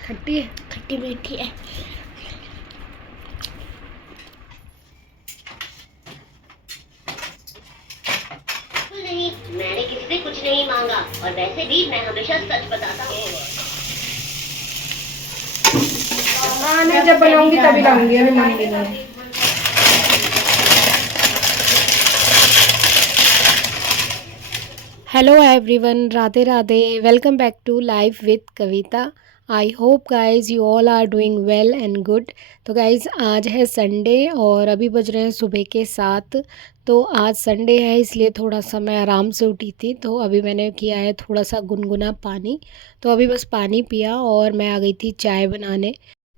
खट्टी है, खट्टी मीठी है। नहीं, मैंने किसी से कुछ नहीं मांगा और वैसे भी मैं हमेशा सच बताता हूँ। हाँ नहीं, जब बनाऊंगी तभी लाऊंगी, अभी मन नहीं है। Hello everyone, Radhe Radhe. Welcome back to life with Kavita. I hope guys you all are doing well and good. तो गाइज आज है संडे और अभी बज रहे हैं सुबह के 7। तो आज संडे है इसलिए थोड़ा सा मैं आराम से उठी थी। तो अभी मैंने किया है थोड़ा सा गुनगुना पानी। तो अभी बस पानी पिया और मैं आ गई थी चाय बनाने।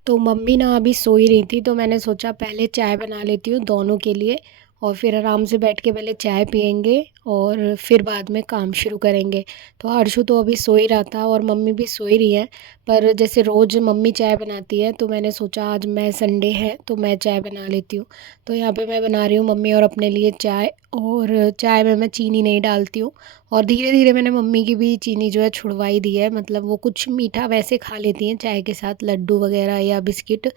तो मम्मी ना अभी सो ही रही थी, तो मैंने सोचा पहले चाय बना लेती हूँ दोनों के लिए और फिर आराम से बैठ के पहले चाय पियेंगे और फिर बाद में काम शुरू करेंगे। तो हर्षु तो अभी सो ही रहा था और मम्मी भी सो ही रही है। पर जैसे रोज़ मम्मी चाय बनाती है तो मैंने सोचा आज मैं संडे है तो मैं चाय बना लेती हूँ। तो यहाँ पे मैं बना रही हूँ मम्मी और अपने लिए चाय। और चाय में मैं चीनी नहीं डालती हूँ। और धीरे धीरे मैंने मम्मी की भी चीनी जो है छुड़वाई दी है। मतलब वो कुछ मीठा वैसे खा लेती हैं चाय के साथ, लड्डू वगैरह या बिस्किट।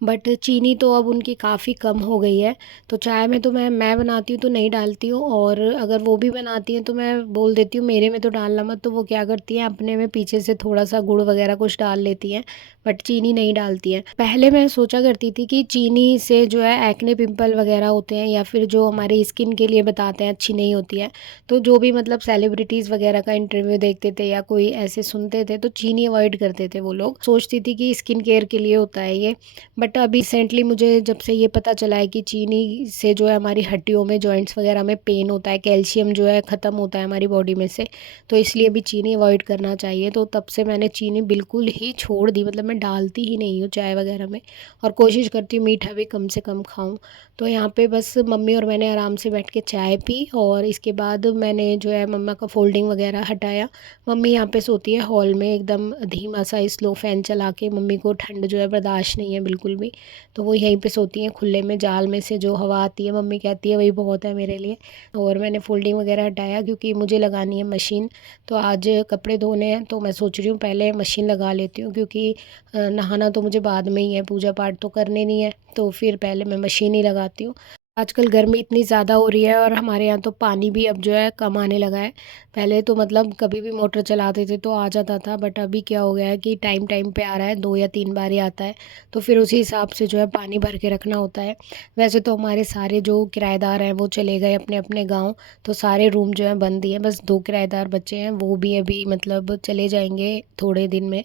बट चीनी तो अब उनकी काफ़ी कम हो गई है। तो चाय में तो मैं बनाती हूँ तो नहीं डालती हूँ, और अगर वो भी बनाती हैं तो मैं बोल देती हूँ मेरे में तो डालना मत। तो वो क्या करती हैं अपने में पीछे से थोड़ा सा गुड़ वगैरह कुछ डाल लेती हैं, बट चीनी नहीं डालती हैं। पहले मैं सोचा करती थी कि चीनी से जो है एक्ने पिंपल वगैरह होते हैं या फिर जो हमारी स्किन के लिए बताते हैं अच्छी नहीं होती है। तो जो भी मतलब सेलिब्रिटीज़ वगैरह का इंटरव्यू देखते थे या कोई ऐसे सुनते थे तो चीनी अवॉइड करते थे वो लोग। सोचती थी कि स्किन केयर के लिए होता है ये। बट अभी रिसेंटली मुझे जब से ये पता चला है कि चीनी से जो है हमारी हड्डियों में, जॉइंट्स वगैरह में पेन होता है, कैल्शियम जो है ख़त्म होता है हमारी बॉडी में से। तो इसलिए भी चीनी अवॉइड करना चाहिए। तो तब से मैंने चीनी बिल्कुल ही छोड़ दी, मतलब मैं डालती ही नहीं हूँ चाय वगैरह में। और कोशिश करती हूँ मीठा भी कम से कम खाऊँ। तो यहाँ पे बस मम्मी और मैंने आराम से बैठ के चाय पी और इसके बाद मैंने जो है मम्मा का फोल्डिंग वगैरह हटाया। मम्मी यहाँ पे सोती है हॉल में एकदम धीमा सा स्लो फ़ैन चला के। मम्मी को ठंड जो है बर्दाश्त नहीं है बिल्कुल भी। तो वो यहीं पे सोती हैं खुले में, जाल में से जो हवा आती है मम्मी कहती है वही बहुत है मेरे लिए। और मैंने फोल्डिंग वगैरह हटाया क्योंकि मुझे लगानी है मशीन। तो आज कपड़े धोने हैं तो मैं सोच रही हूँ पहले मशीन लगा लेती हूँ, क्योंकि नहाना तो मुझे बाद में ही है, पूजा पाठ तो करने नहीं है। तो फिर पहले मैं मशीन ही लगाती हूँ। आजकल गर्मी इतनी ज़्यादा हो रही है और हमारे यहाँ तो पानी भी अब जो है कम आने लगा है। पहले तो मतलब कभी भी मोटर चलाते थे तो आ जाता था, बट अभी क्या हो गया है कि टाइम टाइम पे आ रहा है, 2 या 3 बार ही आता है। तो फिर उसी हिसाब से जो है पानी भर के रखना होता है। वैसे तो हमारे सारे जो किराएदार हैं वो चले गए अपने अपने गाँव। तो सारे रूम जो है बंद ही हैं, बस 2 किराएदार बचे हैं, वो भी अभी मतलब चले जाएंगे थोड़े दिन में।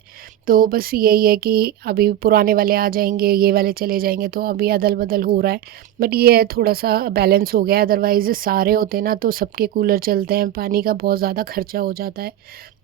तो बस यही है कि अभी पुराने वाले आ जाएंगे, ये वाले चले जाएंगे, तो अभी अदल बदल हो रहा है। बट ये है थोड़ा सा बैलेंस हो गया है, अदरवाइज़ सारे होते ना तो सबके कूलर चलते हैं, पानी का बहुत ज़्यादा खर्चा हो जाता है।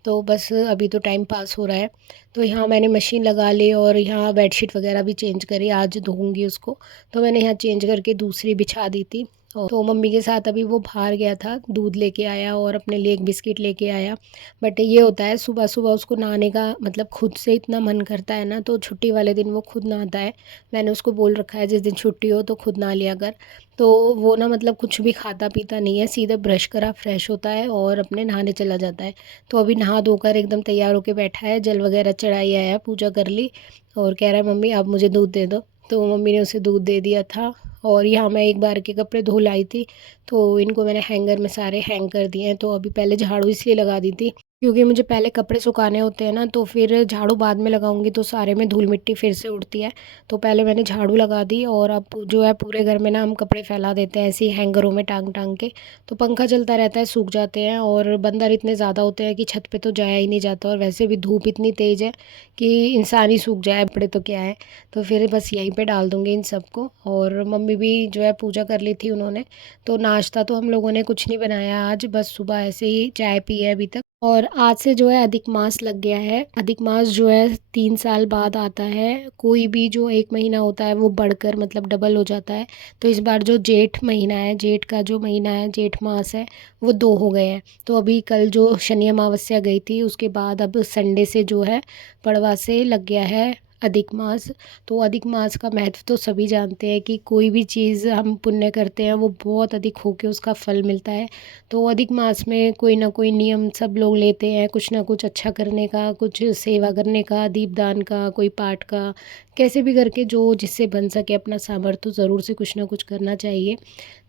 तो बस अभी तो टाइम पास हो रहा है। तो यहाँ मैंने मशीन लगा ली और यहाँ बेडशीट वगैरह भी चेंज करी, आज धोऊंगी उसको। तो मैंने यहाँ चेंज करके दूसरी बिछा दी थी। और तो मम्मी के साथ अभी वो बाहर गया था, दूध लेके आया और अपने लिए एक बिस्किट लेके आया। बट ये होता है सुबह सुबह उसको नहाने का मतलब खुद से इतना मन करता है ना, तो छुट्टी वाले दिन वो खुद नहाता है। मैंने उसको बोल रखा है जिस दिन छुट्टी हो तो खुद नहा लिया कर। तो वो ना मतलब कुछ भी खाता पीता नहीं है, सीधे ब्रश करा फ्रेश होता है और अपने नहाने चला जाता है। तो अभी नहा धोकर एकदम तैयार होकर बैठा है, जल वगैरह चढ़ाई आया, पूजा कर ली और कह रहा है मम्मी आप मुझे दूध दे दो। तो मम्मी ने उसे दूध दे दिया था। और यहाँ मैं एक बार के कपड़े धो लाई थी, तो इनको मैंने हैंगर में सारे हैंग कर दिए हैं। तो अभी पहले झाड़ू इसलिए लगा दी थी क्योंकि मुझे पहले कपड़े सुखाने होते हैं ना, तो फिर झाड़ू बाद में लगाऊंगी तो सारे में धूल मिट्टी फिर से उड़ती है। तो पहले मैंने झाड़ू लगा दी और अब जो है पूरे घर में ना हम कपड़े फैला देते हैं ऐसे ही हैंगरों में टांग टांग के। तो पंखा चलता रहता है, सूख जाते हैं। और बंदर इतने ज़्यादा होते हैं कि छत पे तो जाया ही नहीं जाता, और वैसे भी धूप इतनी तेज़ है कि इंसान ही सूख जाए, कपड़े तो क्या है। तो फिर बस यहीं पे डाल दूँगी इन सबको। और मम्मी भी जो है पूजा कर ली थी उन्होंने। तो नाश्ता तो हम लोगों ने कुछ नहीं बनाया आज, बस सुबह ऐसे ही चाय पी है अभी तक। और आज से जो है अधिक मास लग गया है। अधिक मास जो है 3 साल बाद आता है। कोई भी जो एक महीना होता है वो बढ़कर मतलब डबल हो जाता है। तो इस बार जो जेठ महीना है, जेठ का जो महीना है, जेठ मास है, वो 2 हो गए हैं। तो अभी कल जो शनि अमावस्या गई थी उसके बाद अब संडे से जो है पड़वा से लग गया है अधिक मास। तो अधिक मास का महत्व तो सभी जानते हैं कि कोई भी चीज़ हम पुण्य करते हैं वो बहुत अधिक होके उसका फल मिलता है। तो अधिक मास में कोई ना कोई नियम सब लोग लेते हैं, कुछ ना कुछ अच्छा करने का, कुछ सेवा करने का, दीपदान का, कोई पाठ का, कैसे भी करके जो जिससे बन सके अपना सामर्थ्य तो ज़रूर से कुछ ना कुछ करना चाहिए।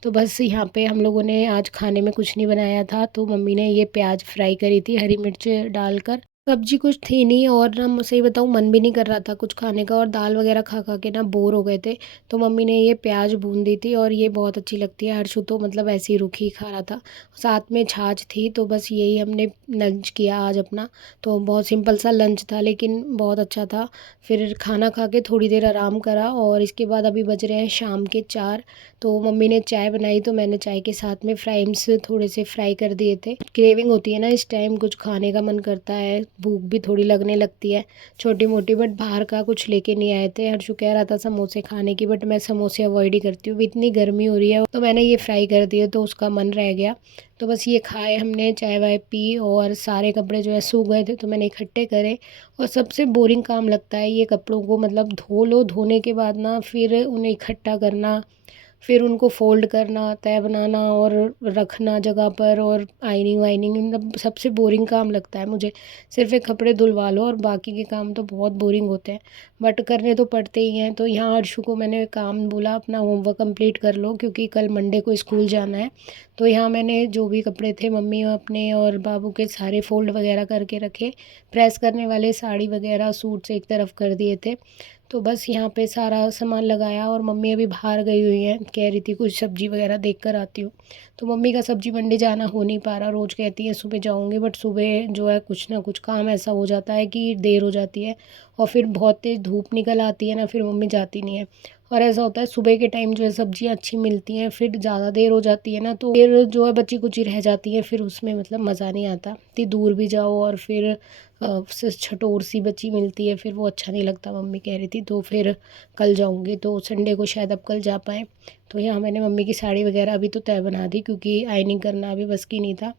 तो बस यहाँ पे हम लोगों ने आज खाने में कुछ नहीं बनाया था, तो मम्मी ने ये प्याज फ्राई करी थी हरी मिर्च डालकर। सब्जी कुछ थी नहीं और ना मैं सही बताऊँ मन भी नहीं कर रहा था कुछ खाने का, और दाल वगैरह खा खा के ना बोर हो गए थे। तो मम्मी ने ये प्याज भून दी थी और ये बहुत अच्छी लगती है। हर्षु तो मतलब ऐसे ही रूखी ही खा रहा था, साथ में छाछ थी। तो बस यही हमने लंच किया आज अपना। तो बहुत सिंपल सा लंच था लेकिन बहुत अच्छा था। फिर खाना खा के थोड़ी देर आराम करा और इसके बाद अभी बज रहे हैं शाम के 4। तो मम्मी ने चाय बनाई तो मैंने चाय के साथ में फ्राइम्स थोड़े से फ्राई कर दिए थे। क्रेविंग होती है ना इस टाइम, कुछ खाने का मन करता है, भूख भी थोड़ी लगने लगती है छोटी मोटी। बट बाहर का कुछ लेके नहीं आए थे। हर्षु कह रहा था समोसे खाने की, बट मैं समोसे अवॉइड ही करती हूँ, इतनी गर्मी हो रही है। तो मैंने ये फ्राई कर दिए तो उसका मन रह गया। तो बस ये खाए हमने, चाय वाय पी और सारे कपड़े जो है सूख गए थे तो मैंने इकट्ठे करे। और सबसे बोरिंग काम लगता है ये कपड़ों को, मतलब धो लो, धोने के बाद ना फिर उन्हें इकट्ठा करना, फिर उनको फ़ोल्ड करना, तह बनाना और रखना जगह पर, और आयनिंग वाइनिंग, मतलब सबसे बोरिंग काम लगता है मुझे। सिर्फ़ एक कपड़े धुलवा लो और बाकी के काम तो बहुत बोरिंग होते हैं, बट करने तो पड़ते ही हैं। तो यहाँ अर्शु को मैंने काम बोला अपना होमवर्क कंप्लीट कर लो क्योंकि कल मंडे को स्कूल जाना है। तो यहाँ मैंने जो भी कपड़े थे मम्मी और अपने और बाबू के सारे फ़ोल्ड वगैरह करके रखे। प्रेस करने वाले साड़ी वगैरह सूट से एक तरफ कर दिए थे। तो बस यहाँ पे सारा सामान लगाया और मम्मी अभी बाहर गई हुई हैं, कह रही थी कुछ सब्ज़ी वगैरह देख कर आती हूँ। तो मम्मी का सब्ज़ी मंडी जाना हो नहीं पा रहा, रोज़ कहती है सुबह जाऊँगी, बट सुबह जो है कुछ ना कुछ काम ऐसा हो जाता है कि देर हो जाती है और फिर बहुत तेज़ धूप निकल आती है ना, फिर मम्मी जाती नहीं है। और ऐसा होता है सुबह के टाइम जो है सब्ज़ियाँ अच्छी मिलती हैं, फिर ज़्यादा देर हो जाती है ना तो फिर जो है बची कुची रह जाती है, फिर उसमें मतलब मज़ा नहीं आता। इतनी दूर भी जाओ और फिर छटोर सी बची मिलती है, फिर वो अच्छा नहीं लगता। मम्मी कह रही थी तो फिर कल जाऊँगी, तो संडे को शायद अब कल जा पाएँ। तो यहाँ मैंने मम्मी की साड़ी वगैरह अभी तो तय बना दी क्योंकि आयनिंग करना अभी बस की नहीं था।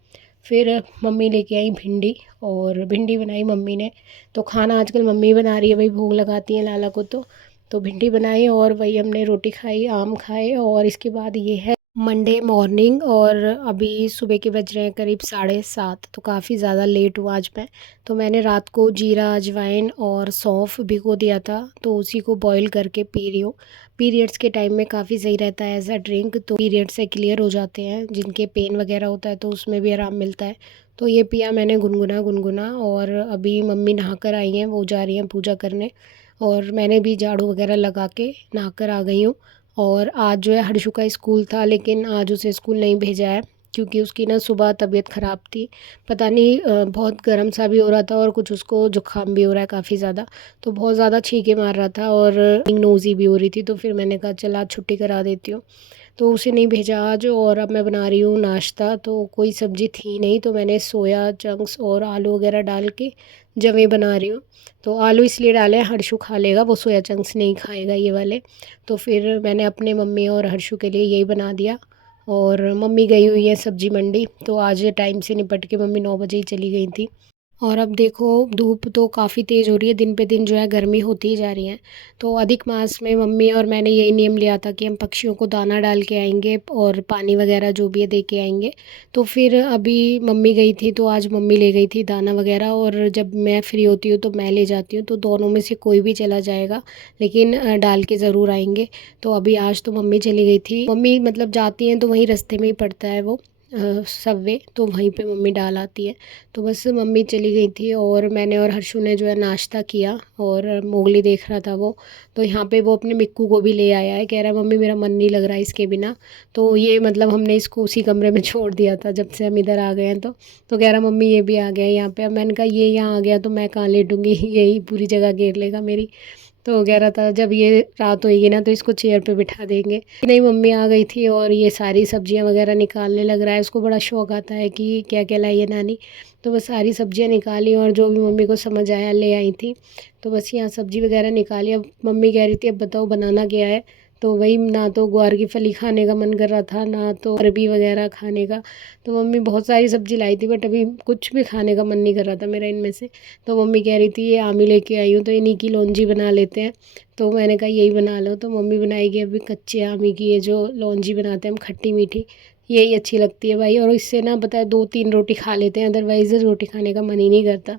फिर मम्मी लेके आई भिंडी, और भिंडी बनाई मम्मी ने। तो खाना आजकल मम्मी बना रही है, वही भोग लगाती हैं लाला को। तो भिंडी बनाई और वही हमने रोटी खाई, आम खाए। और इसके बाद ये है मंडे मॉर्निंग और अभी सुबह के बज रहे हैं करीब 7:30, तो काफ़ी ज़्यादा लेट हुआ आज मैं। तो मैंने रात को जीरा अजवाइन और सौंफ भिगो दिया था, तो उसी को बॉईल करके पी रही हूँ। पीरियड्स के टाइम में काफ़ी सही रहता है ऐसा ड्रिंक, तो पीरियड से क्लियर हो जाते हैं जिनके पेन वगैरह होता है तो उसमें भी आराम मिलता है। तो ये पिया मैंने गुनगुना गुनगुना। और अभी मम्मी नहा कर आई हैं, वो जा रही हैं पूजा करने, और मैंने भी झाड़ू वगैरह लगा के नहा कर आ गई हूँ। और आज जो है हर्षु का स्कूल था लेकिन आज उसे स्कूल नहीं भेजा है क्योंकि उसकी ना सुबह तबीयत ख़राब थी। पता नहीं बहुत गर्म सा भी हो रहा था और कुछ उसको जुकाम भी हो रहा है काफ़ी ज़्यादा। तो बहुत ज़्यादा छींके मार रहा था और नोज़ी भी हो रही थी, तो फिर मैंने कहा चला छुट्टी करा देती हूँ। तो उसे नहीं भेजा आज। और अब मैं बना रही हूँ नाश्ता, तो कोई सब्ज़ी थी नहीं तो मैंने सोया चंक्स और आलू वगैरह डाल के जवे बना रही हूँ। तो आलू इसलिए डाले हैं, हर्षु खा लेगा, वो सोया चंक्स नहीं खाएगा ये वाले। तो फिर मैंने अपने मम्मी और हर्षु के लिए यही बना दिया। और मम्मी गई हुई है सब्ज़ी मंडी, तो आज टाइम से निपट के मम्मी 9 बजे ही चली गई थी। और अब देखो धूप तो काफ़ी तेज़ हो रही है, दिन पे दिन जो है गर्मी होती ही जा रही है। तो अधिक मास में मम्मी और मैंने यही नियम लिया था कि हम पक्षियों को दाना डाल के आएंगे और पानी वगैरह जो भी है दे के आएंगे। तो फिर अभी मम्मी गई थी तो आज मम्मी ले गई थी दाना वगैरह, और जब मैं फ्री होती हूँ तो मैं ले जाती हूँ, तो दोनों में से कोई भी चला जाएगा लेकिन डाल के ज़रूर आएंगे। तो अभी आज तो मम्मी चली गई थी, मम्मी मतलब जाती हैं तो वहीं रास्ते में ही पड़ता है वो सबवे, तो वहीं पे मम्मी डाल आती है। तो बस मम्मी चली गई थी और मैंने और हर्षु ने जो है नाश्ता किया, और मोगली देख रहा था वो। तो यहाँ पे वो अपने मिक्कू को भी ले आया है, कह रहा है मम्मी मेरा मन नहीं लग रहा है इसके बिना। तो ये मतलब हमने इसको उसी कमरे में छोड़ दिया था जब से हम इधर आ गए हैं। तो कह रहा मम्मी ये भी आ गया यहाँ पे। अब मैंने कहा ये यहाँ आ गया तो मैं कहाँ लेटूंगी, यही पूरी जगह घेर लेगा मेरी। तो कह रहा था जब ये रात होएगी ना तो इसको चेयर पे बिठा देंगे। नहीं, मम्मी आ गई थी और ये सारी सब्जियां वगैरह निकालने लग रहा है, उसको बड़ा शौक आता है कि क्या क्या लाई है नानी। तो बस सारी सब्जियां निकाली और जो भी मम्मी को समझ आया ले आई थी। तो बस यहाँ सब्जी वगैरह निकाली। अब मम्मी कह रही थी अब बताओ बनाना क्या है। तो वही ना तो ग्वार की फली खाने का मन कर रहा था ना तो अरबी वगैरह खाने का। तो मम्मी बहुत सारी सब्ज़ी लाई थी बट अभी कुछ भी खाने का मन नहीं कर रहा था मेरा इनमें से। तो मम्मी कह रही थी ये आमी लेके आई हूँ तो इन्हीं की लौंजी बना लेते हैं। तो मैंने कहा यही बना लो। तो मम्मी बनाएगी अभी कच्चे आमी की ये जो लौंजी बनाते हैं हम खट्टी मीठी, यही अच्छी लगती है भाई। और इससे ना पता है 2-3 रोटी खा लेते हैं, अदरवाइज़ रोटी खाने का मन ही नहीं करता।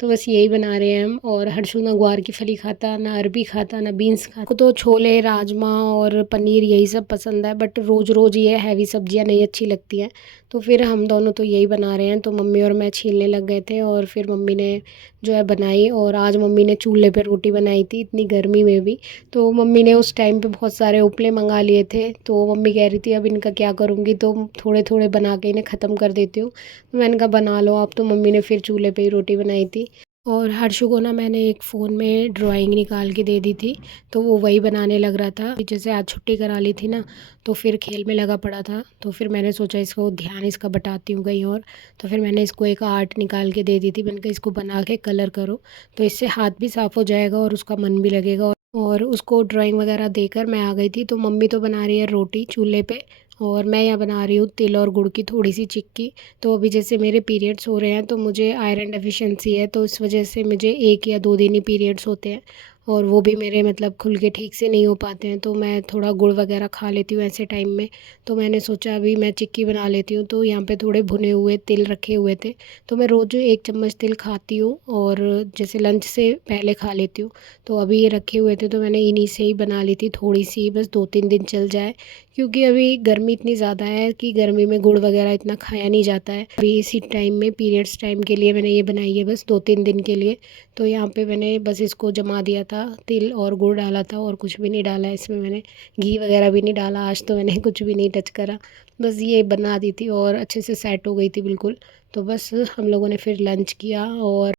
तो बस यही बना रहे हैं हम। और हर्षु ना ग्वार की फली खाता, ना अरबी खाता, ना बीन्स खाता। को तो छोले राजमा और पनीर यही सब पसंद है बट रोज़ रोज़ ये हैवी सब्जियां नहीं अच्छी लगती हैं। तो फिर हम दोनों तो यही बना रहे हैं। तो मम्मी और मैं छीलने लग गए थे और फिर मम्मी ने जो है बनाई। और आज मम्मी ने चूल्हे पे रोटी बनाई थी इतनी गर्मी में भी। तो मम्मी ने उस टाइम पे बहुत सारे उपले मंगा लिए थे। तो मम्मी कह रही थी अब इनका क्या करूँगी, तो थोड़े थोड़े बना के इन्हें ख़त्म कर देती हूँ। तो मैंने कहा बना लो आप। तो मम्मी ने फिर चूल्हे पे ही रोटी बनाई थी। और हर्षु को ना मैंने एक फ़ोन में ड्राइंग निकाल के दे दी थी तो वो वही बनाने लग रहा था। जैसे आज छुट्टी करा ली थी ना तो फिर खेल में लगा पड़ा था। तो फिर मैंने सोचा इसको ध्यान इसका बटाती हूँ कहीं और। तो फिर मैंने इसको एक आर्ट निकाल के दे दी थी। मैंने कहा इसको बना के कलर करो तो इससे हाथ भी साफ़ हो जाएगा और उसका मन भी लगेगा। और उसको ड्राइंग वगैरह देकर मैं आ गई थी। तो मम्मी तो बना रही है रोटी चूल्हे पे और मैं यहाँ बना रही हूँ तिल और गुड़ की थोड़ी सी चिक्की। तो अभी जैसे मेरे पीरियड्स हो रहे हैं तो मुझे आयरन डेफिशिएंसी है तो इस वजह से मुझे 1 या 2 दिन ही पीरियड्स होते हैं और वो भी मेरे मतलब खुल के ठीक से नहीं हो पाते हैं। तो मैं थोड़ा गुड़ वगैरह खा लेती हूँ ऐसे टाइम में। तो मैंने सोचा अभी मैं चिक्की बना लेती हूँ। तो यहाँ पे थोड़े भुने हुए तिल रखे हुए थे। तो मैं रोज़ 1 चम्मच तिल खाती हूँ और जैसे लंच से पहले खा लेती हूँ। तो अभी ये रखे हुए थे तो मैंने इन्हीं से ही बना ली थी थोड़ी सी, बस 2-3 दिन चल जाए। क्योंकि अभी गर्मी इतनी ज़्यादा है कि गर्मी में गुड़ वगैरह इतना खाया नहीं जाता है। अभी इसी टाइम में पीरियड्स टाइम के लिए मैंने ये बनाई है बस 2-3 दिन के लिए। तो यहाँ पे मैंने बस इसको जमा दिया था, तिल और गुड़ डाला था और कुछ भी नहीं डाला है इसमें मैंने। घी वगैरह भी नहीं डाला आज तो मैंने कुछ भी नहीं टच करा। बस ये बना दी थी और अच्छे से सेट हो गई थी बिल्कुल। तो बस हम लोगों ने फिर लंच किया और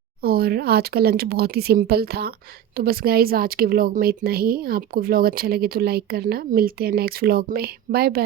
आज का लंच बहुत ही सिंपल था। तो बस गाइज़ आज के व्लॉग में इतना ही। आपको व्लॉग अच्छा लगे तो लाइक करना। मिलते हैं नेक्स्ट व्लॉग में। Bye bye.